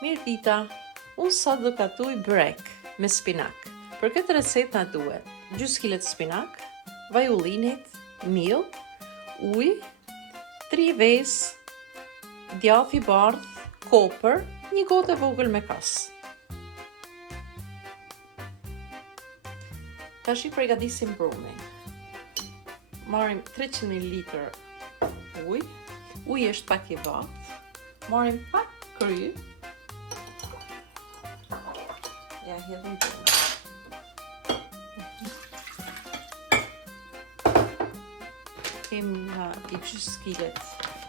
Mirëdita, unë sot do gatuj brek me spinak. Për këtë recetë na duhet gjysmë kile spinak, vaj ullinit, miell, ujë, 3 vezë, djath i bardh, kopër, një gotë e vogël me kas. Tash i përgatisim brumin. Marrim 300 ml ujë, uji është pak i vatë, marrim pak kry, ja hedhim brumin. Kemi i gjysmë kilet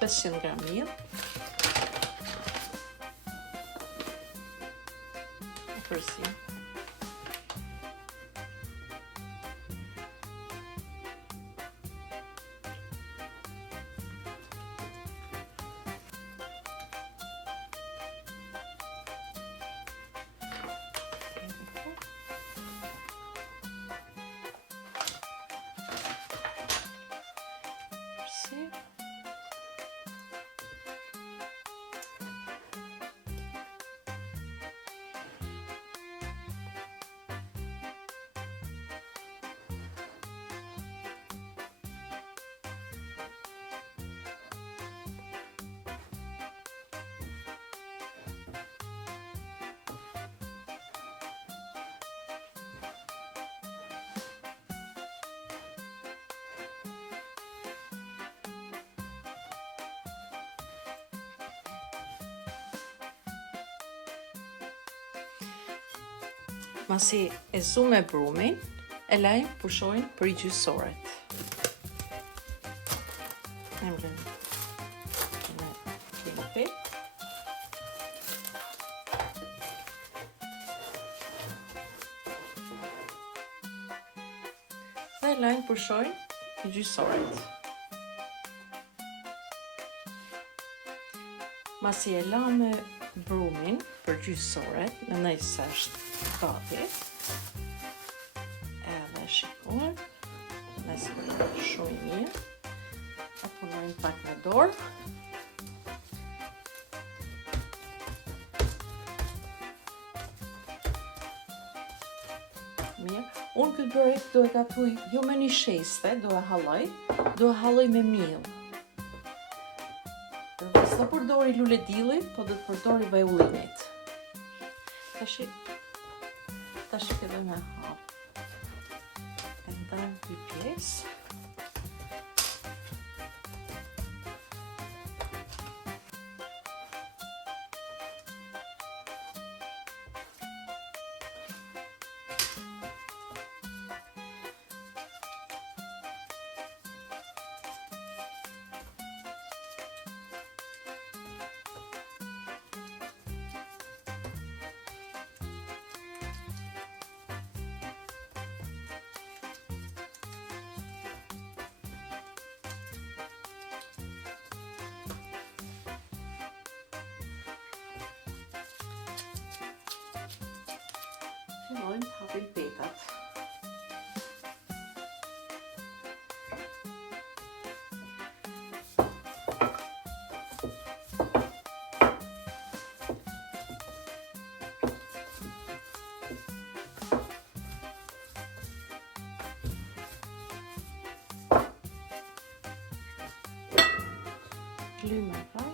500 gram miell, përsi. Masi e zu me brumin, e lajmë pushojnë për gjysësoret. E mbledh në klipi. Dhe e lajmë pushojnë gjysësoret. Masi e la me brumin për gjysësoret, mendoj se është gati. Edhe shikojmë, nëse është shumë mirë, e punojmë pak me dorë. Mirë, unë këtë bërek do e gatuj jo me një sheste, do e halloj me miell. Dhe s'do përdori lule dilli, po do të përdori vaj ullinit. Tash filloj me hap. E ndajmë dy pjesë. Fillojmë të hapim petat. Lymë e vaj.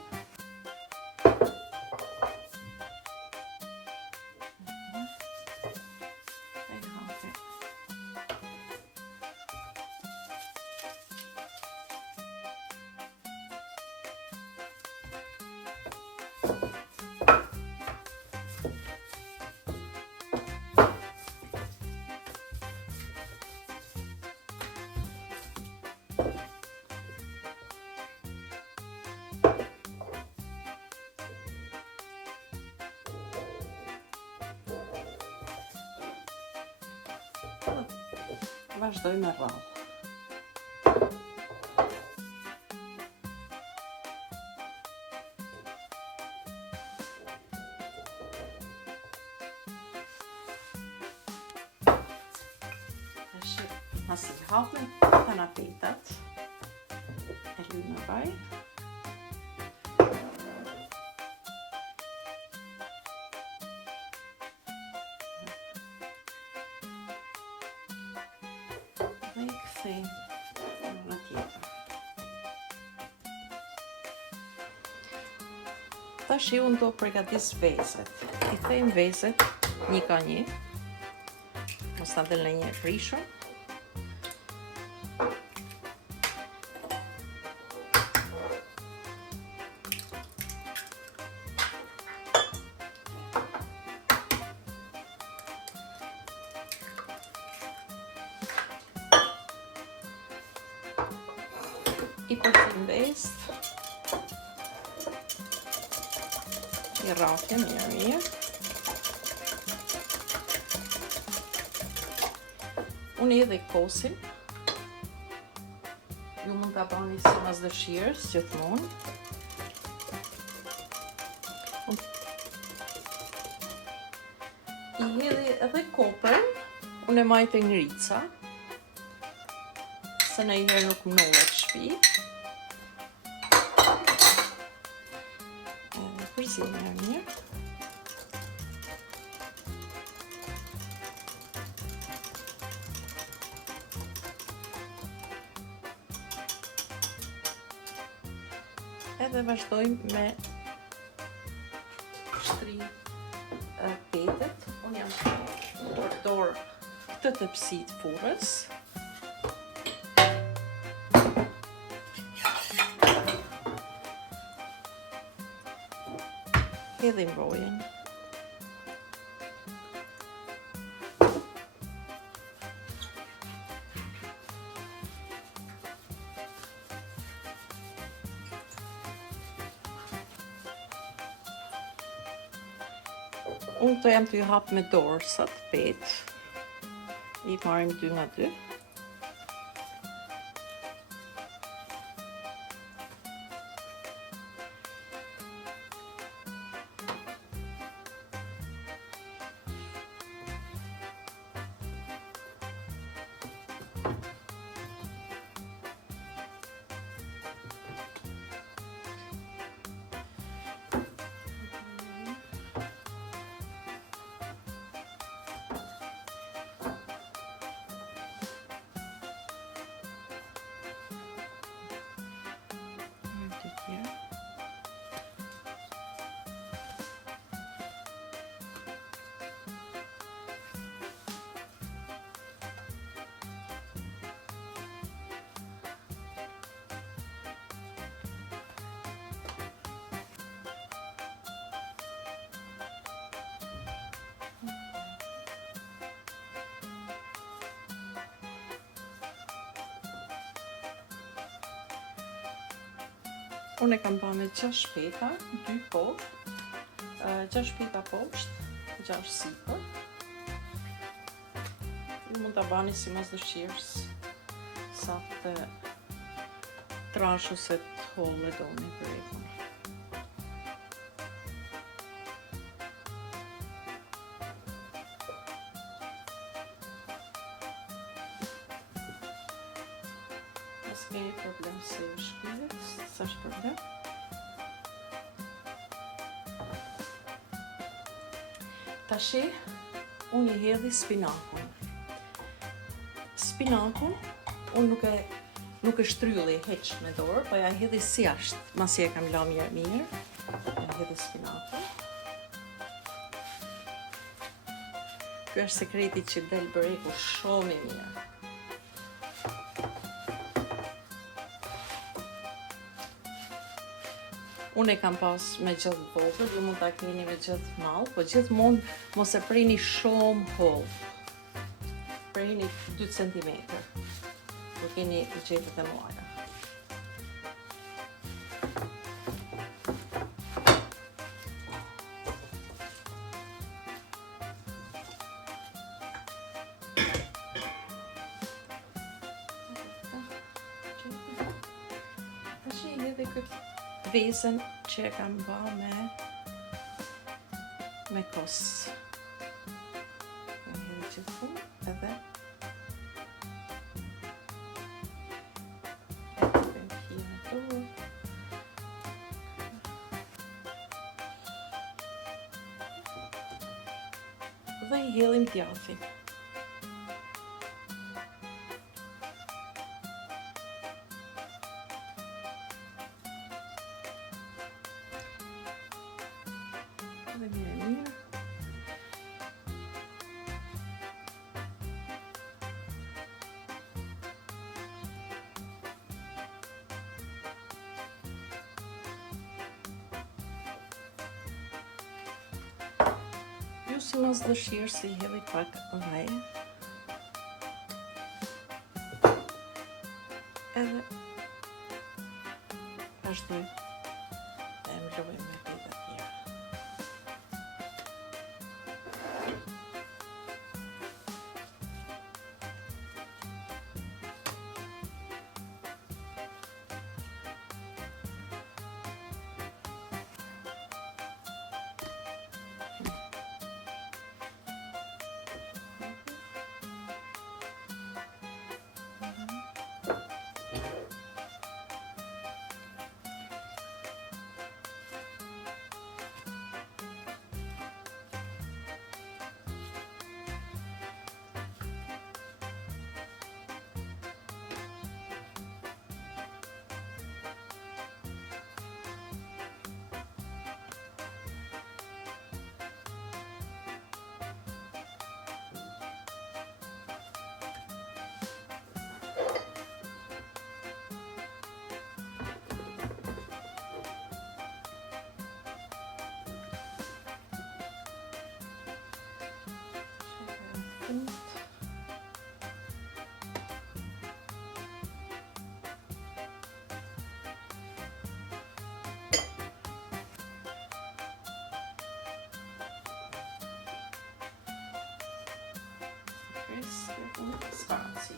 Vazhdoj me radhë. Masi hapim këta petat, e lymë me vaj. kthej në tjetër. Tash unë do përgatis vezet. I thejmë vezet një ka një, mos ta del në një prishur. I përthim vezë, i rrafje mirë. Unë edhe kosin, ju mund të bani si mas dëshirës, gjithmonë. I hedhi edhe kopën, unë e majtë e ngrica, se në i herë nuk mnohet shpi. Edhe përzim mirë. Edhe vazhdojmë me shtri petet. Unë jam përdor këtë tepsi të furrës. Hedhim rojën. Unë të jam të ju hap me dorë sot pet. I marim 2 nga 2. Unë e kam ba me 6 peta, 2 poshtë, 6 peta poshtë, 6 sipër. Ju mund të bani si mas dëshirës, sa të trashu se të holle doni për e punë. Keni problem se shpilet, s'është problem. Tashi, unë i hedhi spinakun. Spinakun, unë nuk e shtrylli heq me dorë, po ja hedhi si ashtë, masi e kam la mirë. Ja hedhi spinakun. Ky është sekreti që del bëreku shumë i mirë. Unë e kam pas me gjithë vogël, ju mund ta keni me gjithë mall, po gjithmonë mos e preni shumë hollë. Preni 2 cm. Po keni gjetët e muara. Tash i hedhi këtë vezën që e kam ba me kos. E hedhi gjithmonë edhe dhe i hedhim djathtin. ju si mos dëshirë si hedhi pak vaj. Edhe vazhdoj dhe embloj me pita tjera. Spazi.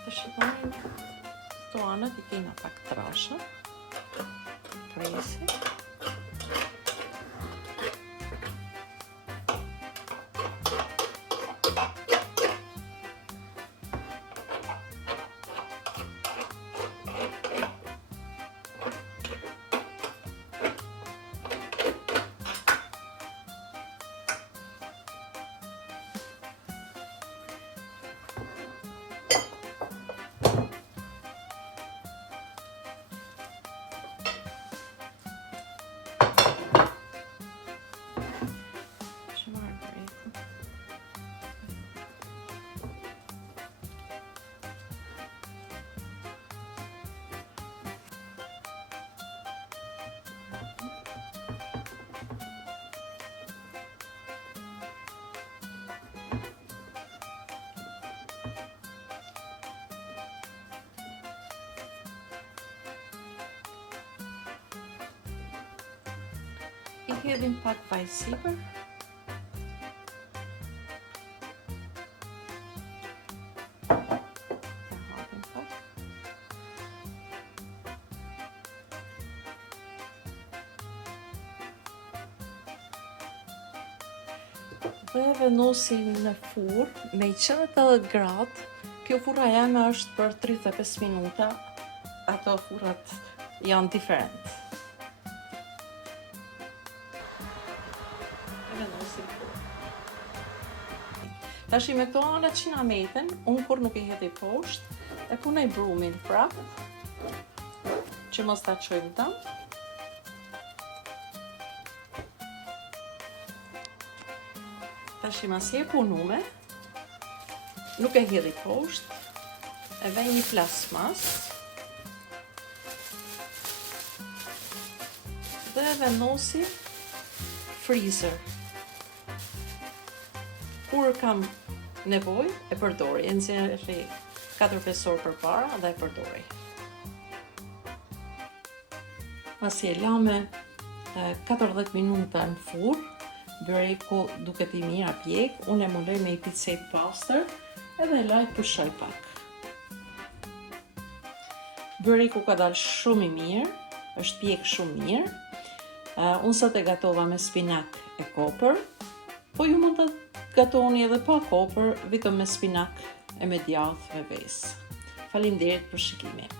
Të shikojnë këto anët I kena pak trasha. Presi. I hedhim pak vaj sipër. Ta hapim pak. Dhe vendosim në furr me 180 gradë. Kjo furra jeme është për 35 minuta. Ato furrat janë diferent. Tashi me këto anët që na meten, unë kur nuk I hedhi poshtë, e punoj brumin prap, që mos ta çojmë tam. Tashi mas je punume, nuk e hedhi poshtë, e vej një plasmas, dhe vendosi freezer. Kur kam nevoj, e përdori. E nxjerri 4-5 orë përpara dhe e përdori. Pasi e lame 40 minuta në furr, byreku duket I mirë pjek, unë e muloj me I pincet pastër edhe e laj pushoj pak. Byreku ka dalë shumë I mirë, është pjek shumë mirë. Unë sot e gatova me spinak e kopër, po ju mund të gatoni edhe pa kopër, vetëm me spinak e me djathë me vezë. Faleminderit për shikimin.